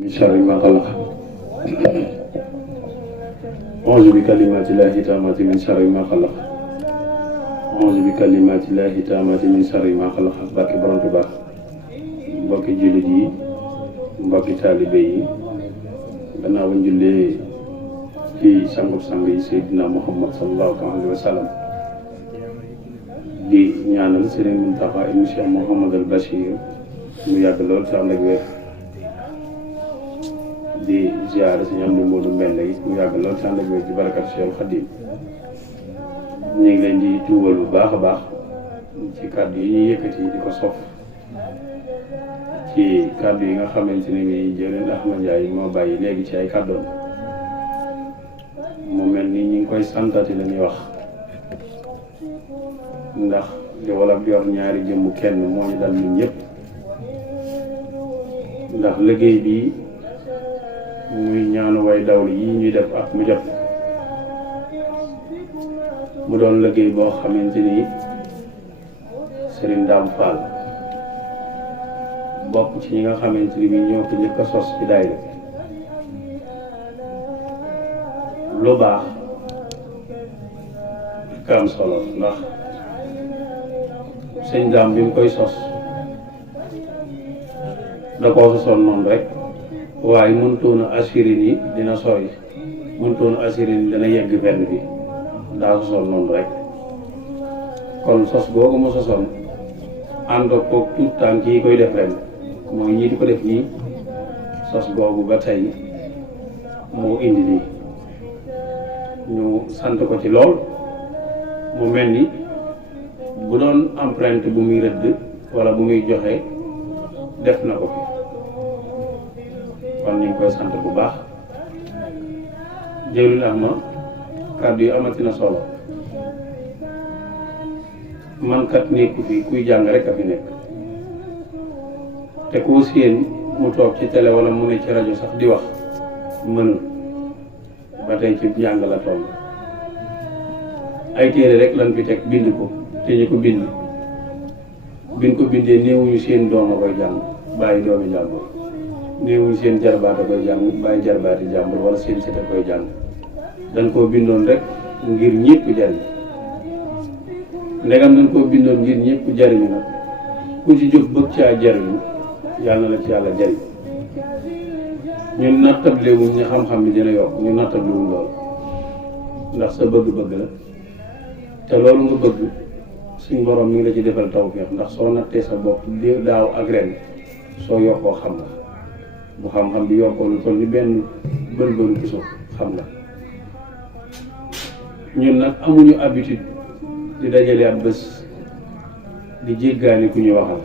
من شر ما خلق أعوذ بكلمات الله التامات من شر ما خلق أعوذ بكلمات الله التامات من شر ما خلق barke Borom Tuubaa mbokki jullit yi mbokki taalibe yi gannaaw ba jullee ci sangub sang yi Seydina Muhammad sallallahu alayhi wa sallam di ñaanal Serigne Mountakha ibn Cheikh Mouhamadou al Bachir mu yàgg lool te ànd ak wér di ziyaare si ñoom di Modou Mbende yi mu yàgg lool te ànd ak wér ci barakat Cheikh Khadim ñu ngi leen di tuubal bu baax a baax ci kàddu yi ñuy yëkkati di ko sof ci kàddu yi nga xamante ne ni jëleen Ahmad Ndiaye moo bàyyi léegi ci ay kàddoom mu mel ni ñu ngi koy santati la ñuy wax ndax di wolof yor ñaari jëmbu kenn moo ñu dal ñun ñëpp ndax liggéey bi muy ñaanu way dawlu yi ñuy def ak mu jot mu doon liggéey boo xamante ni Serigne Dame Fall bokk ci ñi nga xamante ni ñoo ko njëkk a sos ci daayira lu baax ka am solo ndax sëñ Dame bi mu koy sos da koo sosoon noonu rek waaye mënutoon a assuré ni dina sori mënutoon a assuré ni dana yegg benn bi daa sosoon noonu rek kon sos googu mu sosoon ànd ko tout tànk yi koy def ren mooy ñii di ko def nii sos googu ba tey moo indi lii ñu sant ko ci lool mu mel ni bu doon empreinte bu muy rëdd wala bu muy joxe def na ko fi kon ñu ngi koy sant bu baax jëwlin am na kàddu yi amati na solo man kat nekku fi kuy jàng rek a fi nekk te koo séen mu toog ci télé wala mu ne ci rajo sax di wax mënul ba tey ci njàng la toll ay téere rek lan fi teg bind ko te ñu ko bind ko bindee néewuñu seen doom a koy jàng bàyyi doomi jàmbur néewuñu seen jarbaat a koy jàng bàyyi jarbaati jàmbur wala seen sët a koy jàng dañ koo bindoon rek ngir ñëpp jariñ ndegam dañ koo bindoon ngir ñëpp jariñu nag ku ci jóg bëgg caa jariñu yàlla na la ci yàlla jariñ ñun nattablewuñ ñi xam-xam bi dina yokk ñu nattablewuñ loolu ndax sa bëgg-bëgg la te loolu nga bëgg suñ borom mi ngi la ci defal tawfeex ndax soo nattee sa bopp daaw ak ren soo yokkoo xam nga bu xam-xam bi yokkoo lu toll ni benn bël-bëlu puso xam nga ñun nag amuñu habitude di dajale ab bés di jéggaani ku ñu waxal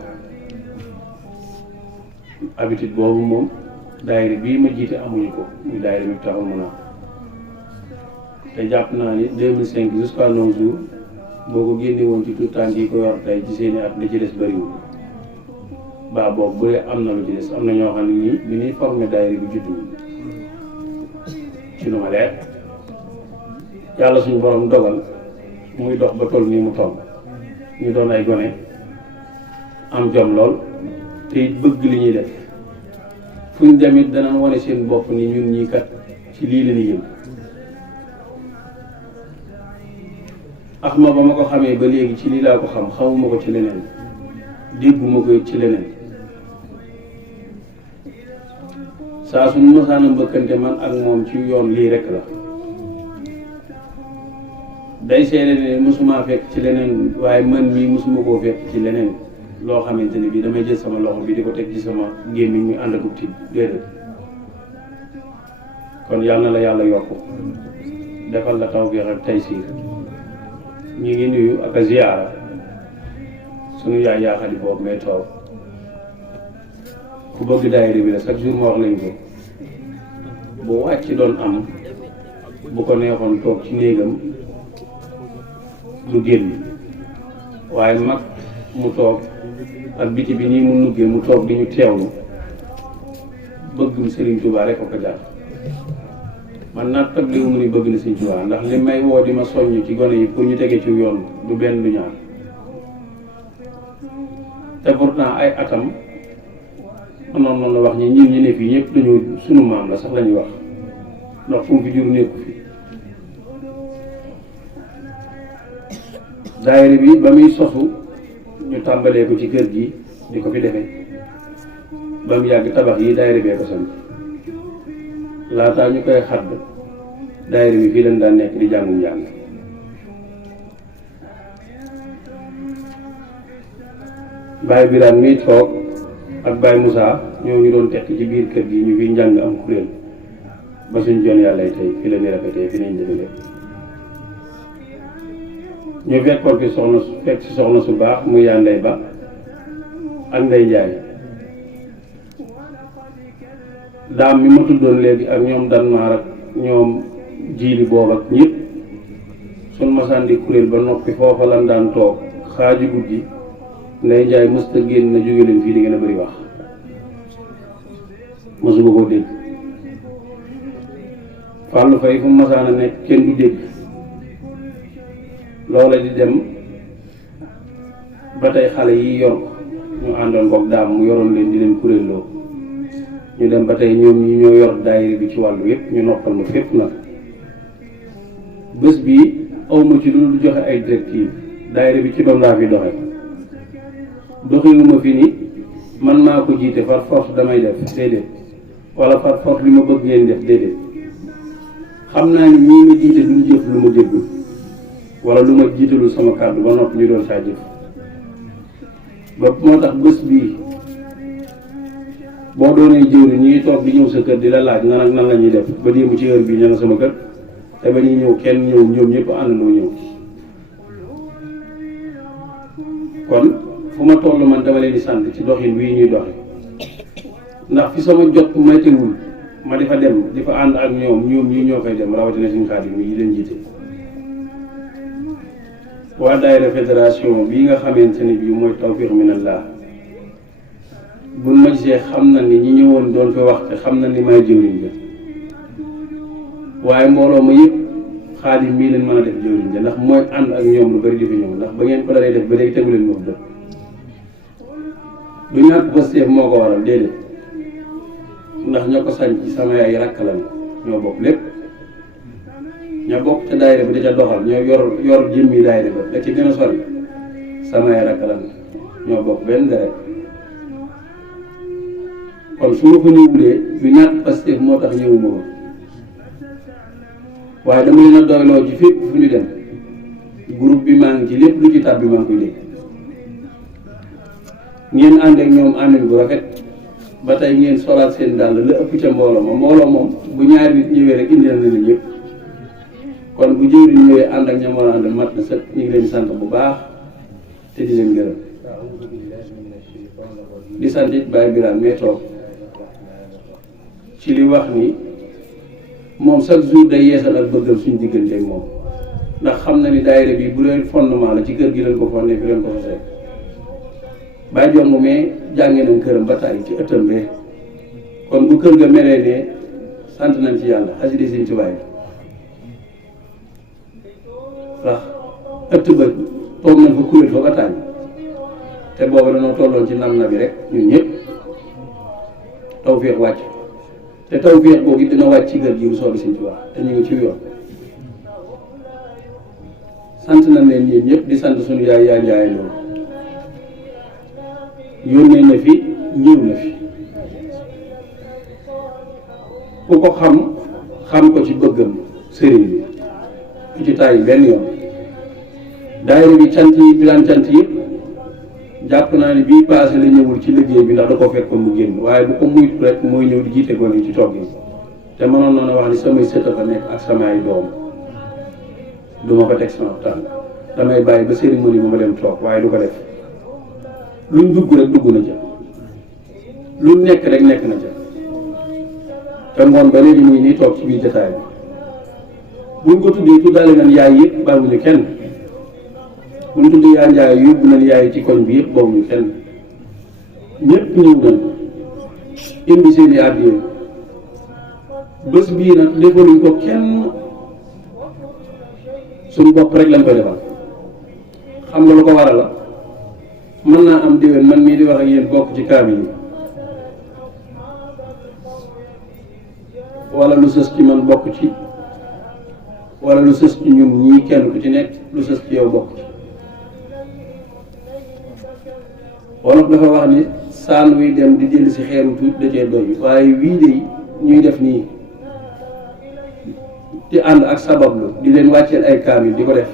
habitude boobu moom daayira bii ma jiite amuñu ko ñu daayira mi taxul mën a te jàpp naa ni 2005 jusqu'à nos jours boo ko génne woon ci tout temps yi ko yor tey ci seeni at li ci des bëriwul baa boobu bu dee am na lu ci des am na ñoo xam ne nii bi ñuy formé daayira bi juddu ci lu ma leer yàlla suñu borom dogal muy dox ba toll nii mu toll ñu doon ay gone am jom lool te it bëgg li ñuy def fu ñu dem it danañ wane seen bopp ni ñun ñii kat ci lii la ñuy yëm Axma ba ma ko xamee ba léegi ci lii laa ko xam xamuma ko ci leneen dégguma ko ci leneen saa suñu mësaana mbëkkante man ak moom ci yoon lii rek la day seede ne mësuma fekk ci leneen waaye man mii mësuma koo fekk ci leneen loo xamante ni bii damay jël sama loxo bi di ko teg ci sama gémmiñ mi ànd akub tiit déedéet kon yàlla na la yàlla yokk defal la tawfeex ak taysiir ñu ngi nuyu ak a ziyaara suñu yaay yaa Xadi boobu may toog ku bëgg daayira bi la chaque jour ma wax lañ ko bu wàcc doon am bu ko neexoon toog ci néegam du génn waaye mag mu toog ak biti bi nii mu nuggee mu toog di ñu teewlu bëggum Serigne Touba rek ko jaar man nag tabliwu mu ni bëgg na Serigne Touba ndax li may woo di ma soññ ci gone yi pour ñu tege ci yoon du benn du ñaar te pourtant ay atam noonu noonu la wax ñi ñun ñu ne fii ñëpp dañoo sunu maam la sax la ñuy wax ndax fu mu fi jur nekku fi. daayira bi ba muy sosu ñu tàmbalee ko ci kër gi di ko fi defee ba mu yàgg tabax yi daayira bee ko sant laataa ñu koy xadd daayira bi fii lañ daan nekk di jàngum njàng. Baye Birane mi toog ak Baye Moussa ñoo ngi doon tekk ci biir kër gi ñu fi njàng am kuréel ba suñ joon yàlla tey fi la ñu rafetee fi nañ defee ñu fekkoon fi fekk si soxna su baax muy yaa Ndey Ba ak Ndey Njaay daam mi ma tuddoon léegi ak ñoom Danmar ak ñoom jiili boobu ak ñëpp suñ masaan di kuréel ba noppi foofa lan daan toog xaaju guddi Ndey Njaay mësta génn na jóge leen fii di gën a bëri wax mësuma koo dégg Fallou Faye fu masaan a nekk kenn du dégg loola di dem ba tey xale yi yor ñu àndoon koog daam mu yoroon leen di leen kuréelloo ñu dem ba tey ñoom ñi ñoo yor daayira bi ci wàllu yépp ñu noppal ma fépp nag bés bi awma ci lu joxe ay directive daayira bi ci doom laa fi doxe doxewuma fi ni man maa ko jiite far force damay def déedéet wala far force li ma bëgg ngeen def déedéet xam naa ni ñii ma jiite duñ jëf lu ma déggul wala lu ma jiitalul sama kàddu ba noppi ñu doon saa jëf ba moo tax bés bii boo doonee jëwri ñuy toog di ñëw sa kër di la laaj nan ak nan la ñuy def ba démb ci heure bii ñu ne sama kër te ba ñuy ñëw kenn ñëw ñoom ñëpp àndandoo ñëw kon fu ma toll man dama leen di sant ci doxin wii ñuy doxe ndax fi sama jot maytewul ma di fa dem di fa ànd ak ñoom ñii ñoo fay dem rawatina suñu Xaadim yi leen jiite waa daayira fédération bii nga xamante ne bii mooy tawfiq minallah buñ ma gisee xam na ni ñi ñëwoon doon fi wax te xam na ni may jëwriñ ja waaye mbooloo ma yëpp Xaadim mii leen mën a def jëwriñ ja ndax mooy ànd ak ñoom lu bari di fi ñëw ndax ba ngeen ko daree def ba léegi tegu leen moom dëkk du ñàkk Pastef moo ko waral déedéet ndax ñoo ko sañ ci sama yaay rakk la ñoo bokk lépp ña bokk ca daayira bi di ca doxal ñoo yor jëmmi daayira ba da ci gën a sori sama yaay rakk la ñoo bokk benn deret kon su ma ko ñëwulee du ñàkk Pastef moo tax ñëwuma ko waaye dama leen a doyloo ci fépp fu ñu dem groupe bi maa ngi ci lépp lu ci tàbbi maa ngi koy dégg ngeen ànd ak ñoom àndin bu rafet ba tey ngeen solaat seen dàll la ëpp ca mbooloo moom bu ñaari nit ñëwee rek indi na leen ñëpp kon bu jëwriñ ñëwee ànd ak ñamoon ànd mat na sëkk ñu ngi leen sant bu baax te di leen gërëm di sant it Baye Birane mee toog ci li wax ni moom chaque jour day yeesal ak bëggal suñu diggante ak moom ndax xam na ni daayira bi bu leen fondement la ci kër gi leen ko fondé fi leen ko sosee Baye Jongu mais jànge nañ këram ba tàyyi ci ëttam bee kon bu kër ga melee ne sant nañ ci yàlla xasida Sëñ Tuubaa ndax ëtt ba toog nañ fa kuréel fa ba tàyyi te booba dañoo tolloon ci nam na bi rek ñun ñëpp tawfeex wàcc te tawfeex boobu it dina wàcc ci kër gi bu soobee Sëñ Tuubaa te ñu ngi ci yoon sant nañ leen yéen ñëpp di sant suñu yaay yaa njaay loolu yónnee na fi ñëw na fi ku ko xam ko ci bëggam sëriñ bi ku ci tàyyi benn yoon daayira bi cant yi bilaan cant yëpp jàpp naa ne bii passé la ñëwul ci liggéey bi ndax da ko fekkoon mu génn waaye bu ko muytu rek mooy ñëw di jiite gone yi ci togg yi te mënoon noonu wax ni samay sët fa nekk ak samay doom duma ko teg sama tànk damay bàyyi ba cérémonie ba ma dem toog waaye du ko def luñ dugg rek dugg na ca luñ nekk rek nekk na ca te ngoon ba léegi muy nii toog ci biir jotaay bi buñ ko tuddee tuddaale nañ yaay yëpp bàyyiwuñu kenn buñ tuddee yaa njaay yóbbu nañ yaay ci koñ bi yëpp bàyyiwuñu kenn ñëpp ñëw nañ indi seen i àddiya bés bii nag defaluñ ko kenn suñu bopp rek lañ koy defal xam nga lu ko waral la mën naa am déwén man mii di wax ak yéen bokk ci kaamil yi wala lu sës ci man bokk ci wala lu sës ci ñun ñii kenn ku ci nekk lu sës ci yow bokk ci. wolof dafa wax ni saan wuy dem di jël si xeeru tuuti da cee doy waaye wii de ñuy def nii di ànd ak sabablu di leen wàcceel ay kaamil di ko def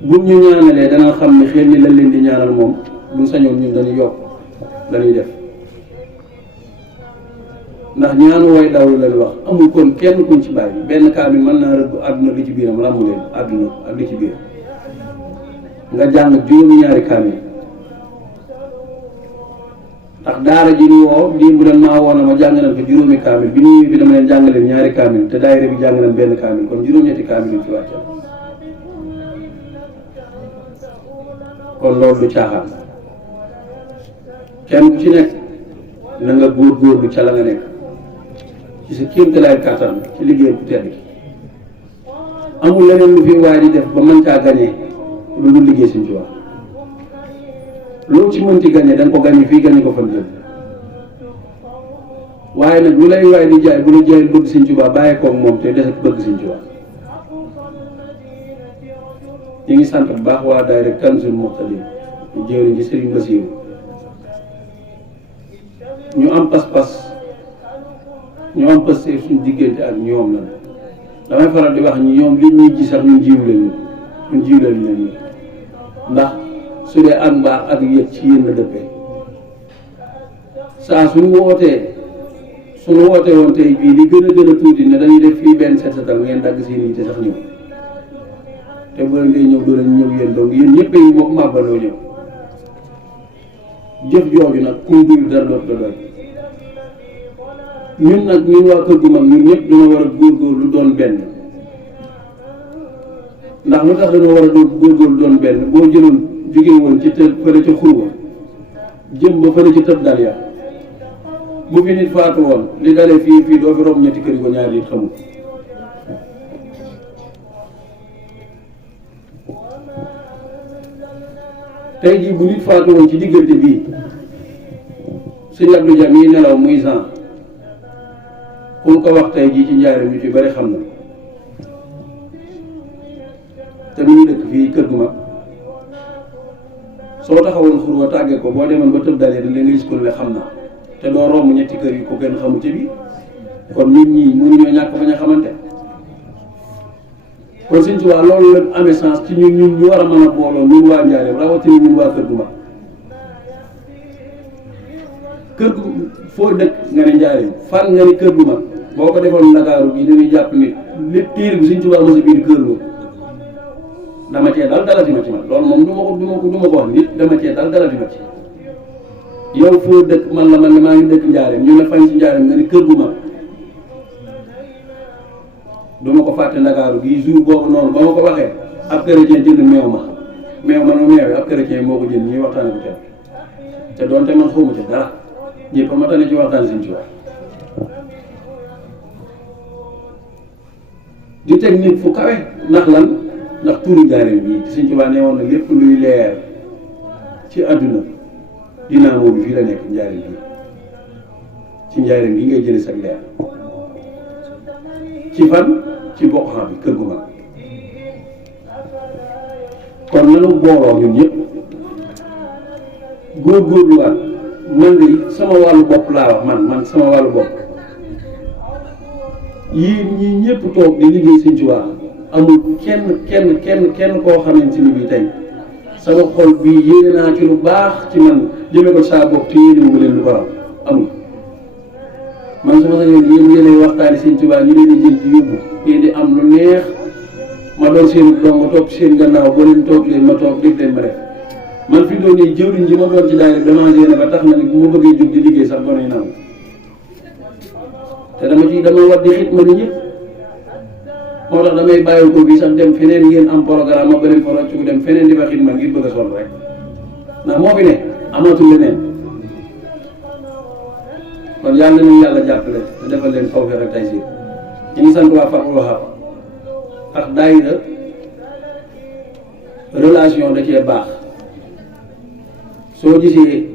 buñ ñu ñaanalee dana xam ne xel ni lañ leen di ñaanal moom buñ sañoon ñun dañuy yokk dañuy def ndax ñaanu way dawlu lañ wax amul kon kenn kuñ ci bàyyi benn kaamil mën naa rëbb àdduna li ci biiram ràmmu leen àdduna ak li ci biir nga jàng juróom-ñaari kaamil ndax daara ji ñu woo démb leen maa woon na ma jàng nañ ko juróomi kaamil bi ñu bi dama leen jàng leen ñaari kaamil te daayira bi jàng nañ benn kaamil kon juróom-ñetti kaamil yu ci wàccal kon loolu du caaxaan kenn ku ci nekk na nga góorgóorlu ca la nga nekk ci sa kéemtalaay kàttan ci liggéey bu tedd gi amul leneen lu fi waay di def ba mën caa gañee lu dul liggéey Sëñ Tuubaa loolu ci mënti gañee da nga ko gañee fii gañee ko fan jël waaye nag lu lay waay di jaay bu la jaay bëgg Sëñ Tuubaa bàyyi koog moom te des ak bëgg Sëñ Tuubaa ñu ngi sant bu baax waa daayira Kanzul Muxtadin ñu jëwriñ ci Sëriñ Basiiru ñu am pas-pas ñu am pas-pas suñu diggante ak ñoom la damay faral di wax ñi ñoom li ñuy gis sax ñun jiw leen ñun jiw leen ñu ndax su dee ak mbaax ak yëg ci yéen la dëppee saa suñu wootee woon tey bii li gën a tuuti ne dañuy def fii benn set setal ngeen dagg seen yi te sax ñëw te bu leen ngay ñëw doo leen ñëw yéen donc yéen ñëpp yi moom màbbaloo ñëw jëf jooju nag kuy dul dara dootu doy ñun nag ñun waa kër gu mag ñun ñëpp dina war a góorgóorlu doon benn ndax lu tax dañoo war a doon góorgóorlu doon benn boo jëloon jóge woon ci të fële ca xurwa jëm ba fële ci tëb dal ya bu fi nit faatu woon li dalee fii doo fi romb ñetti kër yi ko ñaari nit xamul tey jii bu nit faatu woon ci diggante bii Sëñ Abdou Dia mii nelaw muy Jean pour ko wax tey jii ci njaaram ñu ci bari xam na te mu ngi dëkk fii kër gu mag soo taxawoon xurwa tàggee ko boo demoon ba tëb dalee da leen nga gis ko ne xam na te doo romb ñetti kër yi ko kenn xamu ci biir kon nit ñi mënuñoo ñàkk bañ a xamante kon Sëñ Tuubaa loolu la amee sens ci ñun ñu war a mën a booloo ñun waa njaareem rawatina ñun waa kër gu mag kër gu foo dëkk nga ne njaareem fan nga ne kër gu mag boo ko defoon Ndakaaru bii dañuy jàpp ni lépp tiir bi Sëñ Tuubaa mos a biir kër loolu dama cee dal dalati ma ci man loolu moom du ma ko wax nit dama cee dal dalati ma ci yow foo dëkk man la maa ngi dëkk njaareem ñu ne fañ ci njaareem nga ne kër gu mag du ma ko fàtte Ndakaaru bii jour boobu noonu ba ma ko waxee ab chrétien jënd meew ma meew ab chrétien moo ko jënd ñuy waxtaane ko te doonte man xawma ci dara ñëpp ma tane ci waxtaan Sëñ Tuubaa di teg nit fu kawe ndax lan ndax tuuru njaareem bii te Sëñ Tuubaa ne woon na lépp luy leer ci àdduna dynamo bi fii la nekk njaareem bii ci njaareem bii ngay jëlee sa leer ci fan ci bokk xam bi kër gu mag kon nanu booloo ñun ñëpp góorgóorluwaat man de sama wàllu bopp laa wax man sama wàllu bopp yéen ñii ñëpp toog di liggéey Sëñ Tuubaa amul kenn koo xamante ni bii tey sama xol bii yéene naa ci lu baax ci man jëme ko saa bopp te yéene wu leen lu ko raw amul man su ma sañoon yéen yéenay waxtaani Sëñ Tuubaa ñu leen di jël ci yóbbu ngeen di am lu neex ma doon seen doom ma topp seen gannaaw boo leen toog leen ma toog dégg leen ma def man fi doon nii jëwriñ ji ma doon ci daayira dama génne ba tax na ni bu ma bëggee jóg di liggéey sax gone yi nangu te dama war di xit ma ni ñëpp moo tax damay bàyyi ko bii sax dem feneen ngeen am programme ma beneen forog ci dem feneen di fa xit ma ngir bëgg a sol rek ndax moo fi ne amatul leneen kon yàlla nañu yàlla jàppale te defal leen tawfeex ak taysiir ñu ngi sant waa Fathul Wahab ak daayira relation da cee baax soo gisee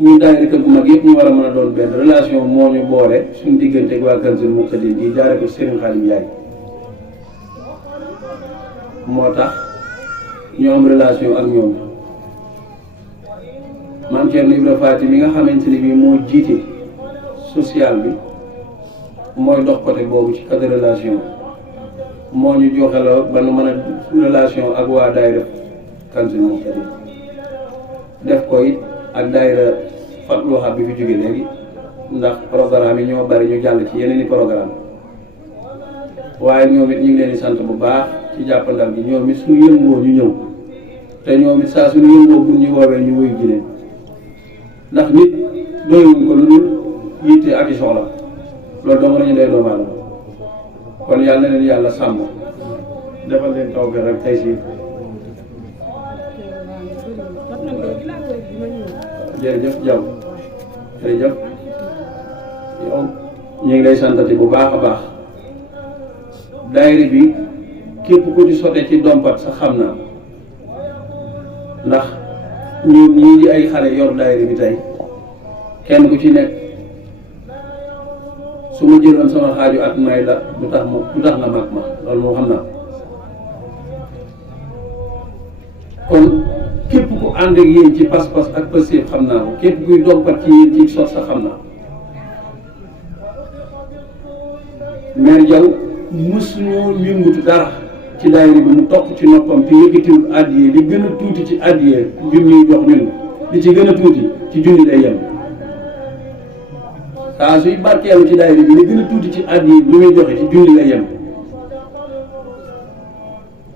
ñu daayira kër gu mag yëpp ñu war a mën a doon benn relation moo ñu boole suñu diggante ak waa Kanzul Muqtadin yi jaare ko Serigne Khadim Ndiaye moo tax ñu am relation ak ñoom maam Thierno Ibra Faty mi nga xamante ni bii moo jiite social bi mooy dox côté boobu ci côté relation moo ñu joxeloo ba nu mën a relation ak waa daayira Kanzul Muqtadin def ko it ak daayira Fathul Wahab bi fi jóge léegi ndax programme yi ñoo bari ñu jàll ci yeneen i programme waaye ñoom it ñu ngi leen di sant bu baax ci jàppandal gi ñoom it suñu yëngoo ñu ñëw te ñoom it saa suñu yëngoo bu ñu woowee ñu wuyu ji leen ndax nit doyuñ ko lu dul yitte ak i soxla loolu dong lañu day doomu aadama kon yàlla na leen yàlla sàmm defal leen taw bi rek tey si jërëjëf Diaw jërëjëf yow ñu ngi lay santati bu baax a baax daayira bi képp ku ci sote ci dompat sax xam naa ndax ñun ñii di ay xale yor daayira bi tey kenn ku ci nekk su ma jëloon sama xaaju at may la du tax nga mag ma loolu moo xam naa kon képp ku ànd ak yéen ci pas-pas ak pastéef xam naa ko képp kuy dompat ci yéen ci sot sax xam naa Mère Diaw mësuñoo yëngutu dara ci daayira bi mu topp ci noppam te yëkkatiwul àddiyee li gën a tuuti ci àddiyee junni jox ñun li ci gën a tuuti ci junni day yem saa suy barkeelu ci daayira bi li gën a tuuti ci àddiyee li muy joxe ci junni lay yem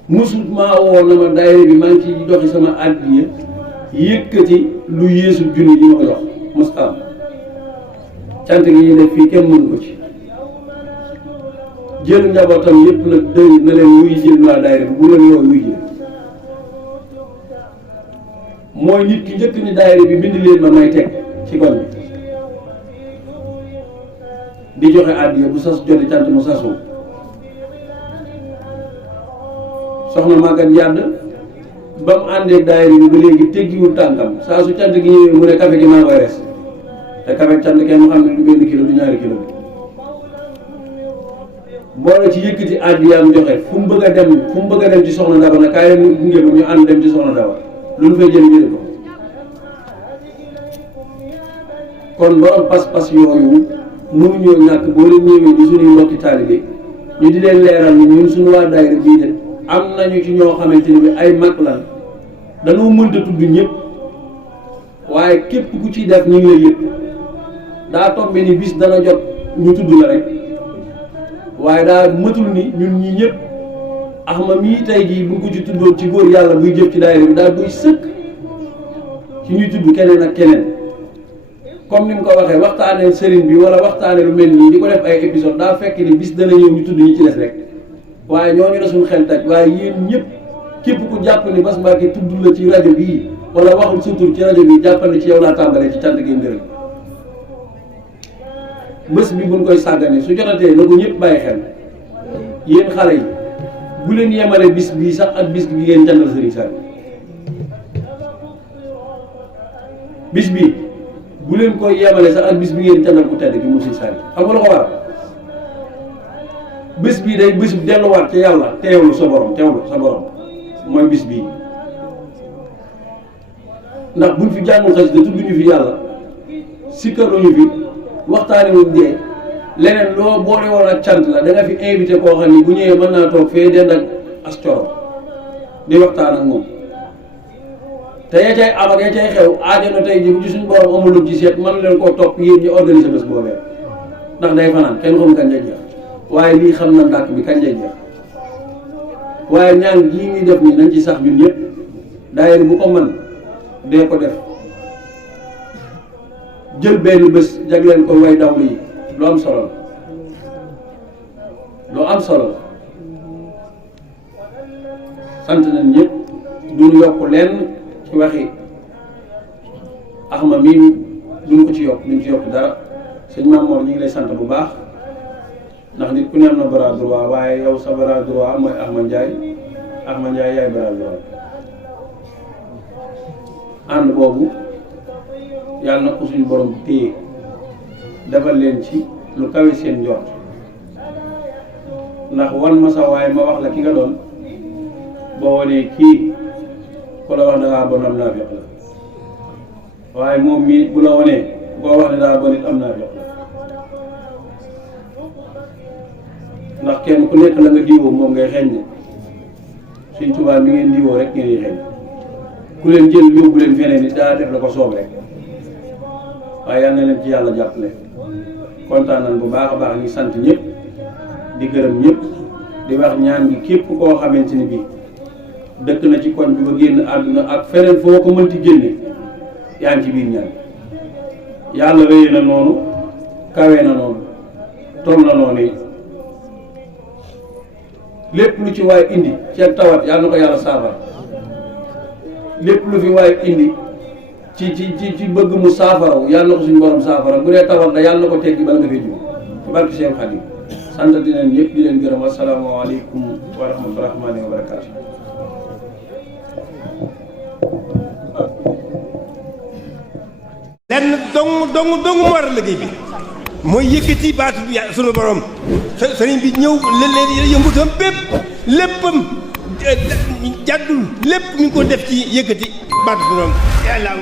mësut maa woo na ma daayira bi maa ngi ciy doxi sama àddiyee yëkkati lu yéesu junni di ma ko jox mustaam cant gi ñu def fii kenn mënu ko ci jël njabootam yëpp nag dëy na leen wuy jël waa daayira bi bu leen yoo wuy jël mooy nit ki njëkk ni daayira bi bind leen ma may teg ci kon bi di joxe àddiya bu sas joti cant mu sasoo soxna Maguette yàdd ba mu àndeek daayira bi ba léegi teggiwul tànkam saa su cant gi ñëwee mu ne café gi maa koy res te café cant kenn mu xam ne du benn kilo du ñaari kilo bi boole ci yëkkati àddiyaam joxe fu mu bëgg a dem ci soxna Daba nag kaay leen gunge ba ñu ànd dem ci soxna Daba lu ñu fay jël jële ko kon borom pas-pas yooyu mënuñoo ñàkk boo leen ñëwee di suñuy mbokki taalibe ñu di leen leeral ni ñun suñu waa daayira bii de am nañu ci ñoo xamante ni bi ay mag lan dañoo mënta tudd ñëpp waaye képp ku ciy def ñu ngi lay yëpp daa tombe ni bis dana jot ñu tudd la rek waaye daa matul ni ñun ñi ñëpp axma mii tey jii bu ko ci tuddoon ci góor yàlla buy jëf ci daayira bi daal doy sëkk ci ñuy tudd keneen ak keneen comme ni mu ko waxee waxtaanee sëriñ bi wala waxtaanee lu mel nii di ko def ay épisode daa fekk ni bis dana ñëw ñu tudd ñi ci des rek waaye ñooñu la suñu xel taj waaye yéen ñëpp képp ku jàpp ni Bass Mbacké tudd la ci rajo bii wala waxul sa tur ci rajo bii jàppal ni ci yow laa tàmbalee ci cant gi ngërëm bés bi buñ koy sàggane su jotatee na ko ñëpp bàyyi xel yéen xale yi bu leen yemale bis bii sax ak bis bi ngeen jàndal Serigne Saliou bis bii bu leen koy yemale sax ak bis bi ngeen jàndal ku tedd ki mu Serigne Saliou xam nga lu ko waral bés bii day bés bu delluwaat ci yàlla teewlu sa borom mooy bis bii ndax buñ fi jàngul xasida tudduñu fi yàlla sikkaruñu fi waxtaane wuñ dee leneen loo boole woon ak cant la da nga fi invité koo xam ni bu ñëwee mën naa toog fee dend ak as coro di waxtaan ak moom te ya cay am ak ya cay xew aajana tey ji bu ci suñu borom amul lu ci seet mën leen koo topp yéen ñu organiser bés boobee ndax day fanaan kenn xamul kañ lay jeex waaye lii xam na ndàkk bi kañ lay jeex waaye ñaan gii ngi def nii nañ ci sax ñun ñëpp daayira bu ko mën dee ko def jël benn bés jagleel ko way dawlu yi lu am solo la lu am solo la sant nañ ñëpp duñu yokk lenn ci waxi axma mii duñ ko ci yokk duñ ci yokk dara sëñ Mamour ñu ngi lay sant bu baax ndax nit ku ne am na bras droit waaye yow sa bras droit mooy Axma Ndiaye yaay bras droit ànd boobu yàlla na ko suñu borom téye defal leen ci lu kawe seen njort ndax wan ma sa waaye ma wax la ki nga doon boo wanee kii ku la wax da ngaa bon am naa feq la waaye moom mii bu la wanee boo wax ne daa bon it am naa feq la ndax kenn ku nekk la nga diwoo moom ngay xeeñ ne Sëñ Tuubaa mi ngeen diwoo rek ngeen di xeeñ ku leen jël yóbbu leen feneen ni daa def la ko soob rek waaye yal na leen ci yàlla jàppale kontaan nañ bu baax a baax ñu sant ñëpp di gërëm ñëpp di wax ñaan gi képp koo xamante ni bii dëkk na ci koñ bi ba génn àdduna ak feneen foo ko mënti génne yaa ngi ci biir ñaan yàlla rëy na noonu kawe na noonu toll na noonu yi lépp lu ci waay indi ci tawat yàlla na ko yàlla saafara lépp lu fi waay indi ci bëgg mu saafaraw yàlla na ko suñu borom saafara bu dee tawat la yàlla na ko teggi bala nga fay jóg ci barke Cheikh Khadim sant di leen ñëpp di leen gërëm asalaamaaleykum wa rahmatullahi wa barakaatu. lenn dong mu war a liggéey bi mooy yëkkati baatu bi sunu borom sëriñ bi ñëw leen yëngutam bépp léppam jàddul lépp mi ngi ko def ci yëkkati baatu sunu borom yàlla